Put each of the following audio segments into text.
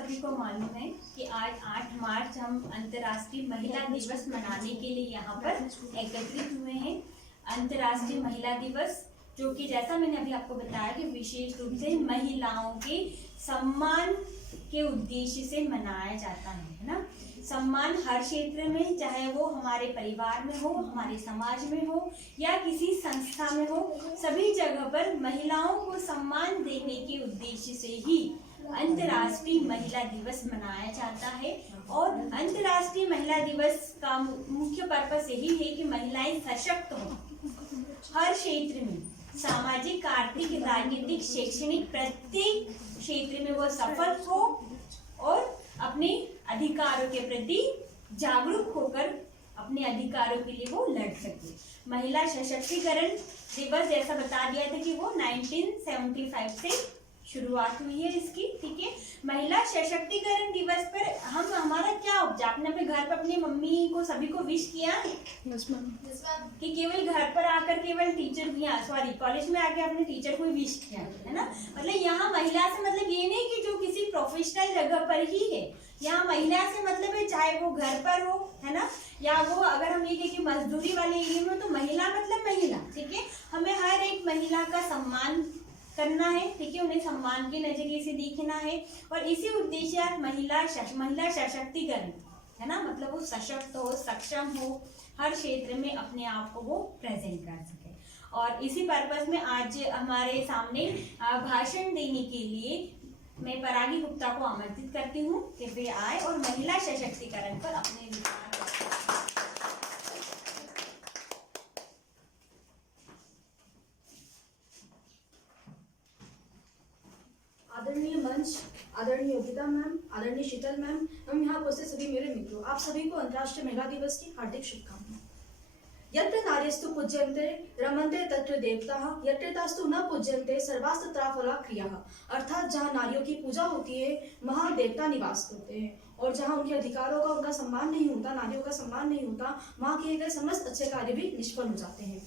सभी को मालूम है कि आज 8 मार्च हम अंतर्राष्ट्रीय महिला दिवस मनाने के लिए यहाँ पर एकत्रित हुए हैं। अंतर्राष्ट्रीय महिला दिवस जो कि जैसा मैंने अभी आपको बताया कि विशेष रूप से महिलाओं के सम्मान के उद्देश्य से मनाया जाता है ना। सम्मान हर क्षेत्र में, चाहे वो हमारे परिवार में हो, हमारे समाज में हो या किसी संस्था में हो, सभी जगह पर महिलाओं को सम्मान देने के उद्देश्य से ही अंतर्राष्ट्रीय महिला दिवस मनाया जाता है। और अंतर्राष्ट्रीय महिला दिवस का मुख्य पर्पस यही है कि महिलाएं सशक्त हों, हर क्षेत्र में सामाजिक, आर्थिक, राजनीतिक, शैक्षणिक प्रत्येक क्षेत्र में वो सफल हो और अपने अधिकारों के प्रति जागरूक होकर अपने अधिकारों के लिए वो लड़ सके। महिला सशक्तिकरण दिवस जैसा बता दिया था कि वो 1975 से शुरुआत हुई है इसकी, ठीक है। महिला सशक्तिकरण दिवस पर हम हमारा क्या आपने अपने घर पर अपनी मम्मी को सभी को विश किया कि केवल घर पर आकर केवल टीचर कॉलेज में आके अपने टीचर को विश किया है ना। मतलब यहाँ महिला से मतलब ये नहीं कि जो किसी प्रोफेशनल जगह पर ही है, यहाँ महिला से मतलब है चाहे वो घर पर हो, है ना, या वो अगर हम ये कहें कि मजदूरी वाले एरिया में, तो महिला मतलब महिला, ठीक है। हमें हर एक महिला का सम्मान करना है, ठीक है, उन्हें सम्मान के नजरिए से देखना है। और इसी उद्देश्य महिला सशक्तिकरण है ना, मतलब वो सशक्त हो, सक्षम हो, हर क्षेत्र में अपने आप को वो प्रेजेंट कर सके। और इसी पर्पस में आज हमारे सामने भाषण देने के लिए मैं परागी गुप्ता को आमंत्रित करती हूँ कि वे आए और महिला सशक्तिकरण पर अपने विचार। आदरणीय मंच, आदरणीय योगिता मैम, आदरणीय शीतल मैम, हम यहाँ उपस्थित सभी मेरे मित्रों, आप सभी को अंतर्राष्ट्रीय महिला दिवस की हार्दिक शुभकामनाएं। यत्र नार्यस्तु पूज्यन्ते रमन्ते तत्र देवताः, यत्र तास्तु न पूज्यन्ते सर्वास्त्र त्राफला क्रियाः। अर्थात जहाँ नारियों की पूजा होती है वहाँ देवता निवास करते हैं, और जहाँ उनके अधिकारों का उनका सम्मान नहीं होता, नारियों का सम्मान नहीं होता, वहाँ किए गए समस्त अच्छे कार्य भी निष्फल हो जाते हैं।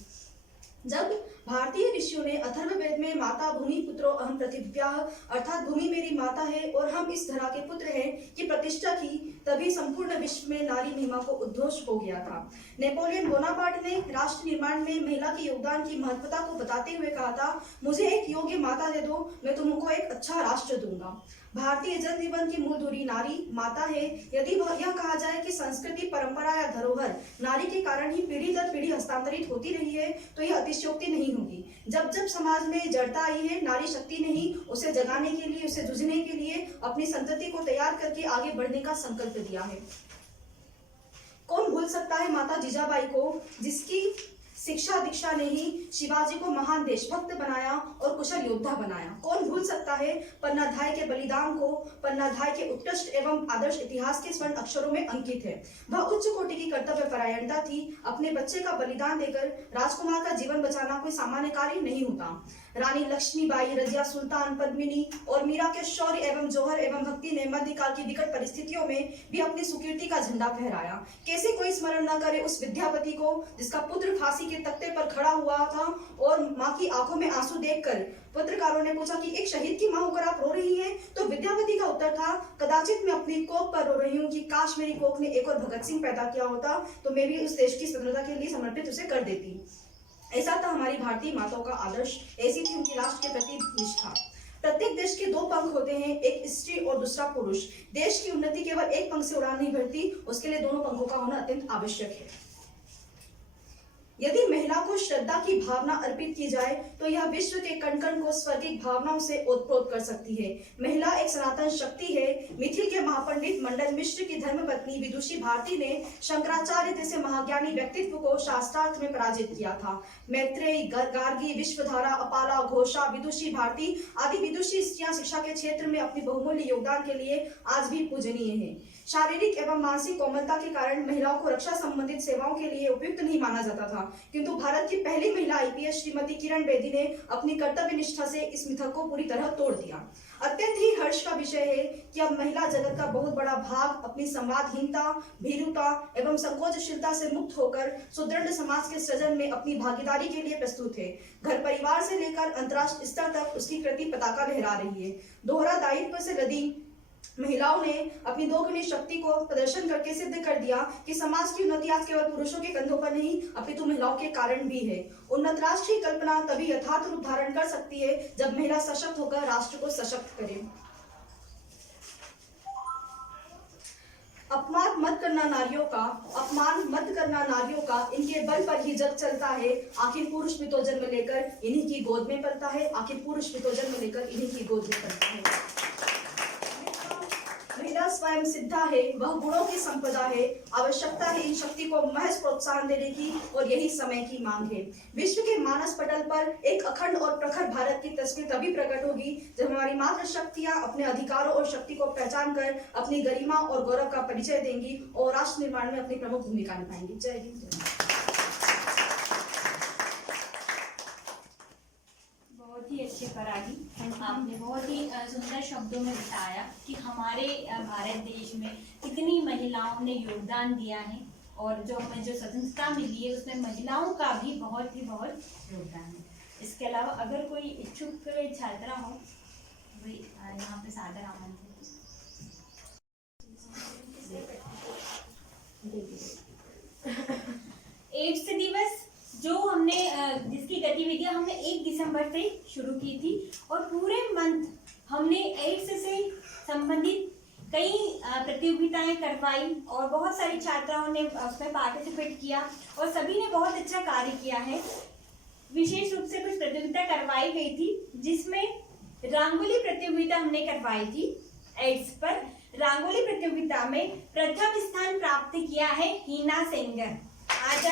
जब भारतीय ऋषियों ने अथर्ववेद में माता भूमि पुत्रो अहम पृथिव्याः अर्थात भूमि मेरी माता है और हम इस धरा के पुत्र हैं की प्रतिष्ठा की, तभी संपूर्ण विश्व में नारी महिमा को उद्घोष हो गया था। नेपोलियन बोनापार्ट ने राष्ट्र निर्माण में महिला के योगदान की महत्वता को बताते हुए कहा था, मुझे एक योग्य माता दे दो, मैं तुमको एक अच्छा राष्ट्र दूंगा। भारतीय जन जीवन की मूल धुरी नारी माता है। यदि यह कहा जाए कि संस्कृति, परंपरा या धरोहर नारी के कारण ही पीढ़ी दर पीढ़ी हस्तांतरित होती रही है, तो यह अतिशयोक्ति नहीं होगी। जब जब समाज में जड़ता आई है, नारी शक्ति ने ही उसे जगाने के लिए, उसे जूझने के लिए अपनी संतति को तैयार करके आगे बढ़ने का संकल्प दिया है। कौन भूल सकता है माता जीजाबाई को, जिसकी शिक्षा दीक्षा ने ही शिवाजी को महान देशभक्त बनाया और कुशल योद्धा बनाया। कौन भूल सकता है पन्नाधाय के बलिदान को, पन्नाधाय के उत्कृष्ट एवं आदर्श इतिहास के स्वर्ण अक्षरों में अंकित है। वह उच्च कोटि की कर्तव्य परायणता थी। अपने बच्चे का बलिदान देकर राजकुमार का जीवन बचाना कोई सामान्य कार्य नहीं होता। रानी लक्ष्मीबाई, रजिया सुल्तान, पद्मिनी और मीरा के शौर्य एवं जौहर एवं भक्ति ने मध्यकाल की विकट परिस्थितियों में भी अपनी सुकीर्ति का झंडा फहराया। कैसे कोई स्मरण न करे उस विद्यापति को, जिसका पुत्र फांसी के तख्ते पर खड़ा हुआ था और माँ की आंखों में आंसू देखकर पत्रकारों ने पूछा कि एक शहीद की माँ होकर आप रो रही हैं? तो विद्यापति का उत्तर था, कदाचित मैं अपनी कोख पर रो रही हूँ कि काश मेरी कोख ने एक और भगत सिंह पैदा किया होता तो मैं भी उस देश की स्वतंत्रता के लिए समर्पित उसे कर देती। ऐसा था हमारी भारतीय माताओं का आदर्श, ऐसी थी उनकी राष्ट्र के प्रति निष्ठा। प्रत्येक देश के दो पंख होते हैं, एक स्त्री और दूसरा पुरुष। देश की उन्नति केवल एक पंख से उड़ान नहीं भरती, उसके लिए दोनों पंखों का होना अत्यंत आवश्यक है। यदि महिला को श्रद्धा की भावना अर्पित की जाए तो यह विश्व के कण कण को स्वर्गिक भावनाओं से ओतप्रोत कर सकती है। महिला एक सनातन शक्ति है। मिथिल के महापंडित मंडन मिश्र की धर्मपत्नी विदुषी भारती ने शंकराचार्य जैसे महाज्ञानी व्यक्तित्व को शास्त्रार्थ में पराजित किया था। मैत्रेयी, गार्गी, विश्वधारा, अपाला, घोषा, विदुषी भारती आदि विदुषी स्त्रियां शिक्षा के क्षेत्र में अपनी बहुमूल्य योगदान के लिए आज भी पूजनीय हैं। शारीरिक एवं मानसिक कोमलता के कारण महिलाओं को रक्षा संबंधित सेवाओं के लिए उपयुक्त नहीं माना जाता था, किंतु भारत की पहली महिला आईपीएस श्रीमती किरण बेदी ने अपनी कर्तव्य निष्ठा से इस मिथक को पूरी तरह तोड़ दिया। अत्यंत ही हर्ष का विषय है कि अब महिला जगत का बहुत बड़ा भाग अपनी संवादहीनता, भीरुता एवं संकोचशीलता से मुक्त होकर सुदृढ़ समाज के सृजन में अपनी भागीदारी के लिए प्रस्तुत है। घर परिवार से लेकर अंतर्राष्ट्रीय स्तर तक उसकी कृति पताका लहरा रही है। दोहरा दायित्व से लदी महिलाओं ने अपनी दोगुनी शक्ति को प्रदर्शन करके सिद्ध कर दिया कि समाज की उन्नति आज केवल पुरुषों के कंधों पर नहीं अपितु महिलाओं के कारण भी है। उन्नत राष्ट्र की कल्पना तभी यथार्थ रूप धारण कर सकती है जब महिला सशक्त होकर राष्ट्र को सशक्त करे। अपमान मत करना नारियों का इनके बल पर ही जग चलता है। आखिर पुरुष भी तो जन्म लेकर इन्हीं की गोद में पलता है। महिला स्वयं सिद्धा है, वह गुणों की संपदा है। आवश्यकता है इन शक्ति को महज प्रोत्साहन देने की और यही समय की मांग है। विश्व के मानस पटल पर एक अखंड और प्रखर भारत की तस्वीर तभी प्रकट होगी जब हमारी मातृ शक्तियां अपने अधिकारों और शक्ति को पहचान कर अपनी गरिमा और गौरव का परिचय देंगी और राष्ट्र निर्माण में अपनी प्रमुख भूमिका निभाएंगी। जय हिंद। बहुत ही अच्छे परागी, आपने बहुत ही सुंदर शब्दों में बताया कि हमारे भारत देश में कितनी महिलाओं ने योगदान दिया है और जो हमें जो स्वतंत्रता मिली है उसमें महिलाओं का भी बहुत योगदान है। इसके अलावा अगर कोई इच्छुक छात्रा हो वे यहाँ पे सादर आमंत्रित। एड्स दिवस जो हमने जिसकी गतिविधियां हमने 1 दिसंबर से शुरू की थी और पूरे मंथ हमने एड्स से संबंधित कई प्रतियोगिताएं करवाई और बहुत सारी छात्राओं ने उसमें पार्टिसिपेट किया और सभी ने बहुत अच्छा कार्य किया है। विशेष रूप से कुछ प्रतियोगिता करवाई गई थी जिसमें रंगोली प्रतियोगिता हमने करवाई थी। एड्स पर रंगोली प्रतियोगिता में प्रथम स्थान प्राप्त किया है हीना सेंगर। आज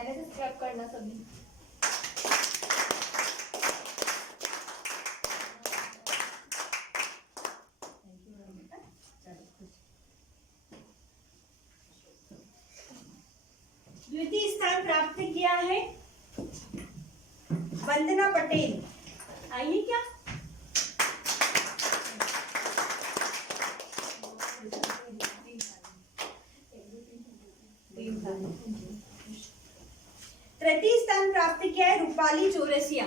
सब्सक्राइब करना सभी। द्वितीय स्थान प्राप्त किया है वंदना पटेल। आइए क्या तृतीय स्थान प्राप्त किया है रूपाली चौरसिया।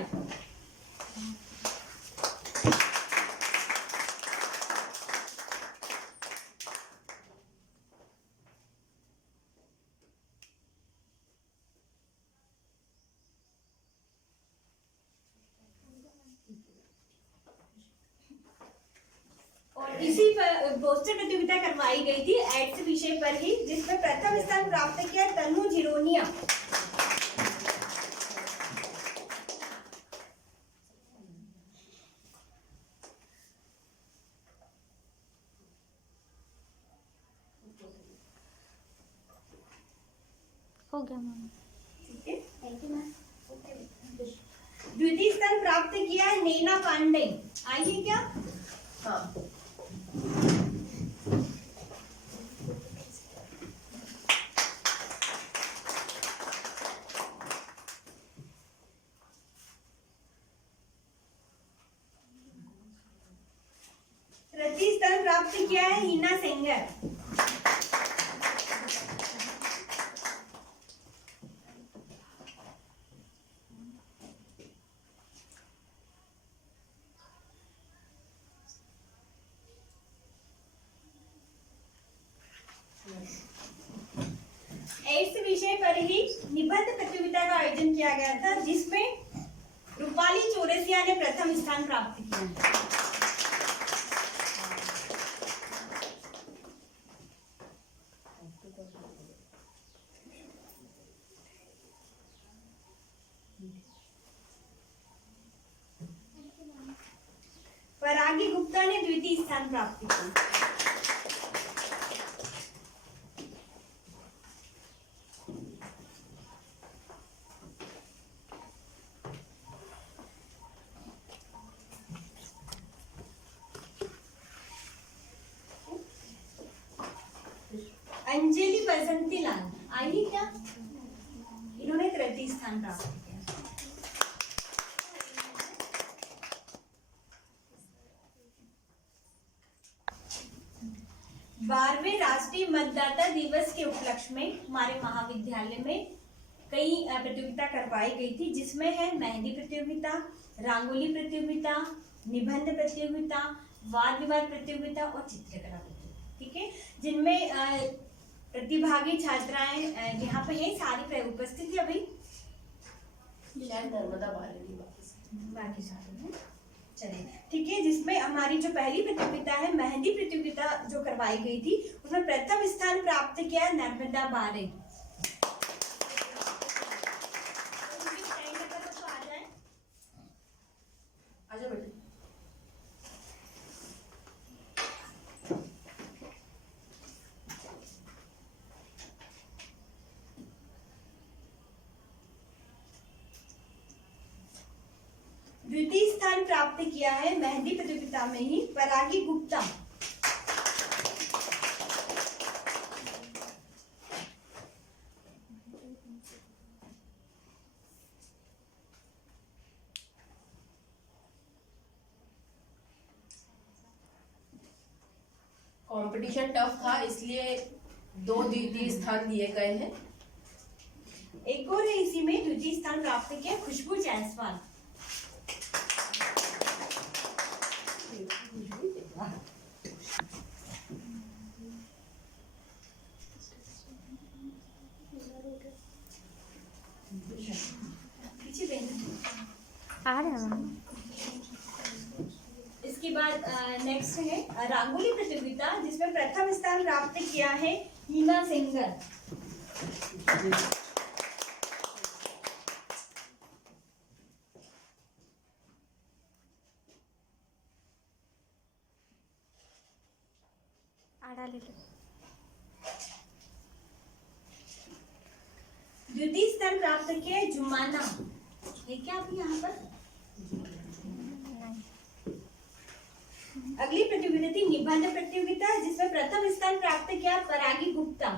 और इसी पर पोस्टर प्रतियोगिता करवाई गई थी एड्स विषय पर ही जिसमें प्रथम स्थान प्राप्त किया तनु झिरोनिया। हो गया मैम। ठीक है, थैंक यू मैम। द्वितीय स्थान प्राप्त किया है नैना पांडे। आइए क्या हाँ। तृतीय स्थान प्राप्त किया है हीना सेंगर। एड्स विषय पर ही निबंध प्रतियोगिता का आयोजन किया गया था जिसमें रूपाली चौरसिया ने प्रथम स्थान प्राप्त किया। परागी गुप्ता ने द्वितीय स्थान प्राप्त किया। अंजलि बसंती लाल। आइए क्या इन्होंने तृतीय स्थान प्राप्त किया। 12वें राष्ट्रीय मतदाता दिवस के उपलक्ष्य में हमारे महाविद्यालय में कई प्रतियोगिता करवाई गई थी, जिसमें है मेहंदी प्रतियोगिता, रंगोली प्रतियोगिता, निबंध प्रतियोगिता, वाद विवाद प्रतियोगिता और चित्रकला प्रतियोगिता। ठीक है, जिनमें प्रतिभागी छात्राएं यहाँ पे है, सारी उपस्थित है अभी नर्मदा बाकी सारे हैं। चलिए ठीक है, जिसमें हमारी जो पहली प्रतियोगिता है मेहंदी प्रतियोगिता जो करवाई गई थी, उसमें प्रथम स्थान प्राप्त किया नर्मदा बारे। आजा बेटे। द्वितीय स्थान प्राप्त किया है मेहंदी प्रतियोगिता में ही परागी गुप्ता। कंपटीशन टफ था, इसलिए 2 द्वितीय स्थान दिए गए हैं। एक और है इसी में द्वितीय स्थान प्राप्त किया खुशबू जायसवाल। पीछे आ रहा। इसके बाद नेक्स्ट है रंगोली प्रतियोगिता, जिसमें प्रथम स्थान प्राप्त किया है हीना सिंगर। द्वितीय स्थान प्राप्त किया है जुमाना। है क्या अभी यहाँ पर? अगली प्रतियोगिता थी निबंध प्रतियोगिता, जिसमें प्रथम स्थान प्राप्त किया परागी गुप्ता।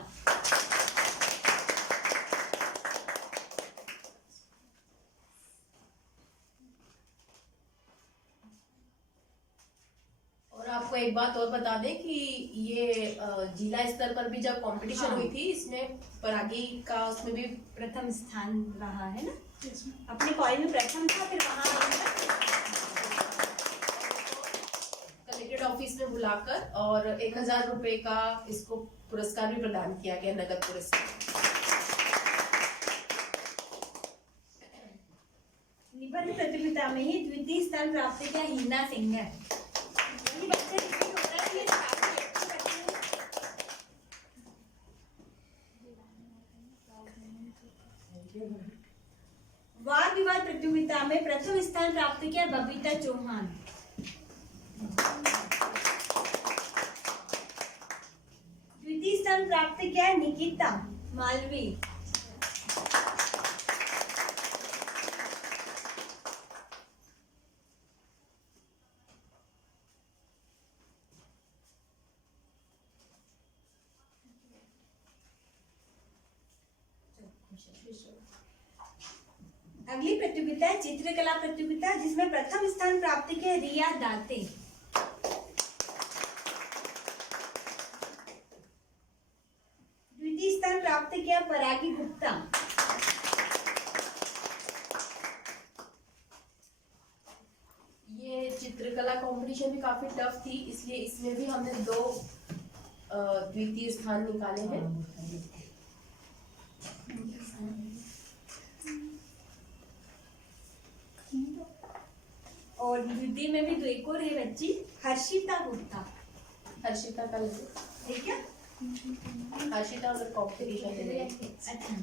और आपको एक बात और बता दें कि ये जिला स्तर पर भी जब कंपटीशन हुई थी, इसमें परागी का उसमें भी प्रथम स्थान रहा है ना, अपने कॉलेज में प्रथम था, फिर वहां कलेक्टेड ऑफिस में बुलाकर और 1000 रुपए का इसको पुरस्कार भी प्रदान किया गया, नगद पुरस्कार। निबंध प्रतियोगिता में ही द्वितीय स्थान प्राप्त किया हीना सिंगर। वाद विवाद प्रतियोगिता में प्रथम स्थान प्राप्त किया बबीता चौहान। द्वितीय स्थान प्राप्त किया निकिता मालवी। अगली प्रतियोगिता है चित्रकला प्रतियोगिता, जिसमें प्रथम स्थान प्राप्त किया रिया दाते। द्वितीय स्थान प्राप्त किया परागी गुप्ता। ये चित्रकला कंपटीशन भी काफी टफ थी, इसलिए इसमें भी हमने 2 द्वितीय स्थान निकाले हैं। और द्वितीय में भी 2 एक और है बच्ची हर्षिता गुप्ता। हर्षिता का है क्या? हर्षिता अगर कंपटीशन में अच्छा,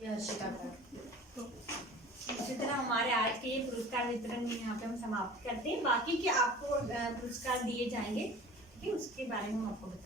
ये हर्षिता का। इसी तरह हमारे आज के ये पुरस्कार वितरण यहाँ पे हम समाप्त करते हैं। बाकी के आपको पुरस्कार दिए जाएंगे, ठीक है, उसके बारे में हम आपको बताएंगे।